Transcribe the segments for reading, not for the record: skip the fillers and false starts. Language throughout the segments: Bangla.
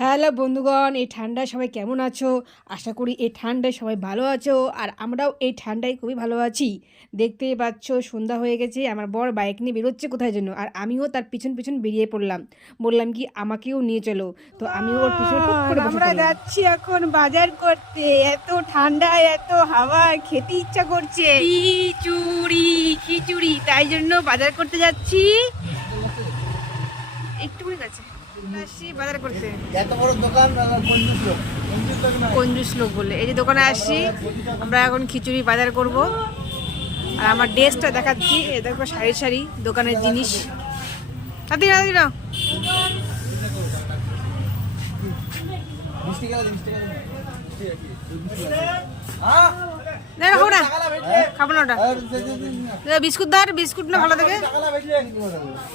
হ্যালো বন্ধুগণ, এই ঠান্ডায় সবাই কেমন আছো? আশা করি এই ঠান্ডায় সবাই ভালো আছো। আর আমরাও এই ঠান্ডায় খুবই ভালো আছি। দেখতেই পাচ্ছ সন্ধ্যা হয়ে গেছে, আমার বর বাইক নিয়ে বেরোচ্ছে কোথায় জন্য, আর আমিও তার পিছন পিছন বেরিয়ে পড়লাম। বললাম কি আমাকেও নিয়ে চলো, তো আমিও ওর পিছনে টুক করে বসে আমরা পড়লাম। যাচ্ছি এখন বাজার করতে। এত ঠান্ডায় এত হাওয়া, খেতে ইচ্ছা করছে খিচুড়ি খিচুড়ি, তাই জন্য বাজার করতে যাচ্ছি। একটুখানি কাছে আসছি বাজার করতে। এত বড় দোকান কঞ্জুস লোক বলে এই যে দোকানে আসছি। আমরা এখন খিচুড়ি বাজার করব। আর আমার ড্রেসটা দেখাচ্ছি, এ দেখো সারি সারি দোকানের জিনিস। তাড়াতাড়ি তাড়াতাড়ি নাও। না খাবো না, খাবো না ওটা। বিস্কুট ধর, বিস্কুট না ভালো থেকে।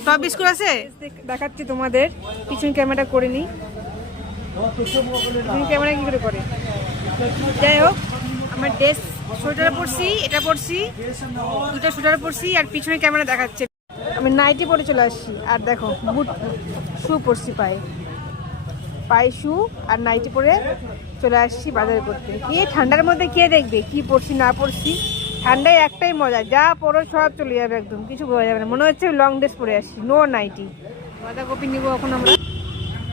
টপ বিস্কুট আছে, দেখাচ্ছি তোমাদের। পিছন ক্যামেরা করে নি, পিছন ক্যামেরা কি করে করে। যাই হোক, আমার ড্রেস সোয়েটার পরছি, এটা পরছি, দুটো সোয়েটার পরছি, আর পিছনে ক্যামেরা দেখাচ্ছে। আমি নাইটি পরে চলে আসছি। আর দেখো বুট শু পরছি, পায়ে পায়ে শু আর নাইটি পরে চলে আসছি বাজার করতে। কে ঠান্ডার মধ্যে কে দেখবে কি পরছি না পরছি। ঠান্ডায় একটাই মজা, যা পরো সব চলে যাবে, একদম কিছু বোঝা যাবে না। মনে হচ্ছে লং ড্রেস পরে আসছি, নো নাইটি। বাঁধাকপি নিব এখন আমরা।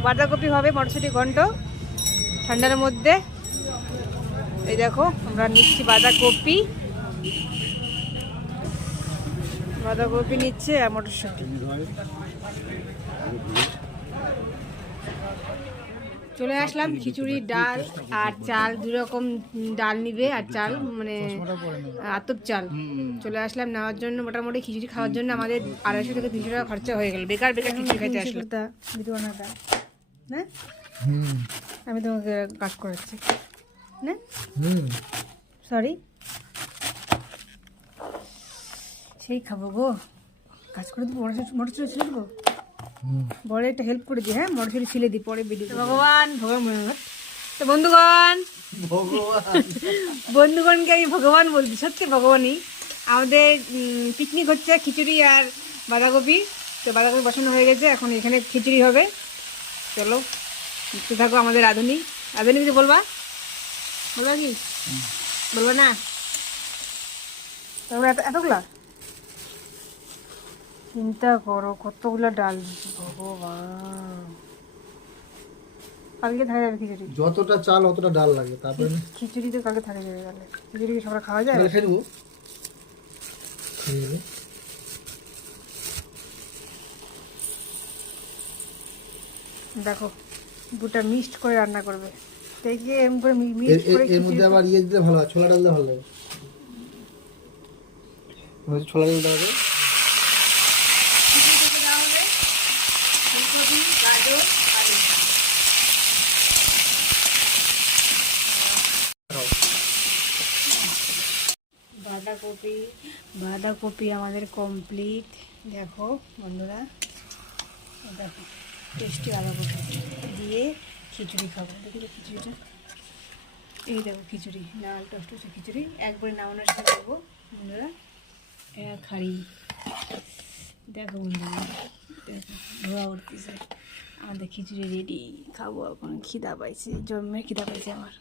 বাঁধাকপি হবে মটরশুঁটি ঘন্ট ঠান্ডার মধ্যে। এই দেখো আমরা নিচ্ছি বাঁধাকপি, বাঁধাকপি নিচ্ছে আর মটরশুঁটি। চলে আসলাম খিচুড়ি, ডাল আর চাল, দুই রকম ডাল নিবে আর চাল, মানে আতপ চাল। চলে আসলাম নেওয়ার জন্য। মোটামুটি খিচুড়ি খাওয়ার জন্য আমাদের 250 থেকে 300 টাকা খরচা হয়ে গেল। বেকার বেকার খিচুড়ি খাইতে আসলো। না আমি তোমাকে কাজ করাচ্ছি না, সরি, সেই খাবো গো। কাজ করে দেবো, মটরশুঁটি ছিলে দেবো, বড় একটা হেল্প করে দিই। হ্যাঁ, মটরশুঁটি ছিলে দিই, পরে ভিডিও। ভগবান ভগবান, তো বন্ধুগণ, বন্ধুগণকে আমি ভগবান বলছি, সত্যি ভগবানই। আমাদের পিকনিক হচ্ছে খিচুড়ি আর বাঁধাকপি। তো বাঁধাকপি বসানো হয়ে গেছে, এখন এখানে খিচুড়ি হবে। চলো দেখতে থাকো আমাদের রাঁধুনি। রাঁধুনি কিছু বলবা? বলবা কি? বলবা না? তারপরে এতগুলা চিন্তা করো, কতগুলো ডাল দিচ্ছি, ভগবান। কালকে থাকা যাবে খিচুড়ি, যতটা চাল অতটা ডাল লাগে। তারপরে খিচুড়ি তো কালকে থাকা যাবে। তাহলে খিচুড়ি কি সবাই খাওয়া যায়? খেয়ে নেবো, খেয়ে নেবো। দেখো দুটা মিক্সড করে রান্না করবে, দেখে এম করে মিক্সড করে এর মধ্যে আবার ইয়ে দিতে ভালো হয়, ছোলা ডাল দিতে ভালো লাগে। ছোলা ডাল দেওয়া হবে। বাঁধাকপি, বাঁধাকপি আমাদের কমপ্লিট। দেখো বন্ধুরা, দেখো টেস্টি বাঁধাকপি দিয়ে খিচুড়ি খাবো। দেখি তো খিচুড়িটা, এই দেখো খিচুড়ি, লাল টসটসে খিচুড়ি। একবারে নামানোর সাথে দেবো বন্ধুরা এক হাঁড়ি। দেখো বন্ধুরা, দেখো ধোয়া উঠতেছে। আমাদের খিচুড়ি রেডি, খাবো এখন। খিদা পাইছে, জন্মের খিদা পাইছে আমার।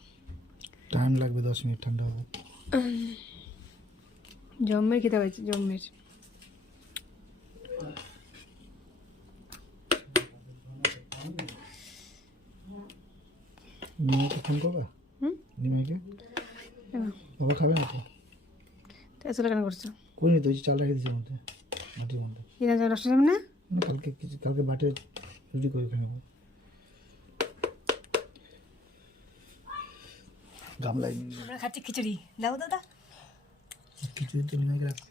টাইম লাগবে, 10 মিনিট ঠান্ডা হবে। জম্মের খিদা পাইছে, জম্মের। নিমাইকে ফোন করবা? নিমাইকে বাবা খাবে না তো? তো এত কেন করছো? কই নি তো, চাল রেখে দিয়েছে মধ্যে, মাটির মধ্যে। কিনা চাল নষ্ট যাবে না? কালকে বাটে রুটি করে খেয়ে নেবো। গামলায় আমরা খাচ্ছি খিচুড়ি, দাও দাদা। খিচুড়ি তো নিমাইকে রাখতে,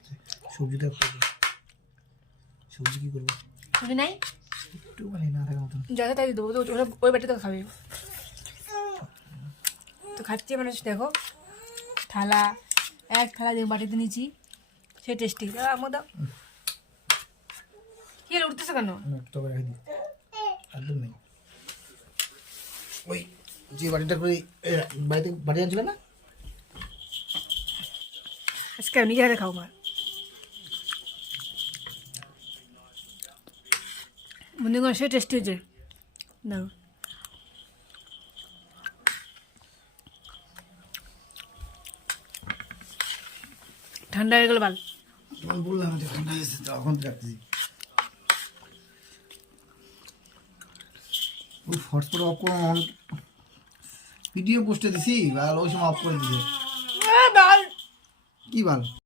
সবজিটা রাখতে হবে। সবজি কি করবো? তুমি নাই একটু মানে না থাকার মতন। যা তাই দেবো, তো ওই বাটিতে খাবে। তো খাচ্ছি মানুষ, দেখো থালা, এক থালা দিয়ে বাটিতে নিয়েছি, সে টেস্টি। আমার দাও, কি হলো উঠতেছে কেন? তবে রেখে দিই, একদম নেই। ওই যে বাটিটা করে বাড়িতে বাড়ি আনছিল না, আজকে নিজে হাতে খাও মা। বন্ধুগণ সে টেস্টি হয়েছে, দাও। ঠান্ডা হয়ে গেল বাল। তোমার বললাম যে ঠান্ডা হয়েছে তখন রাখছি। ওই হটস্পট অফ করে অন ভিডিও পোস্টে দিছি আর ওই সময় অফ করে দিছে। কি বাল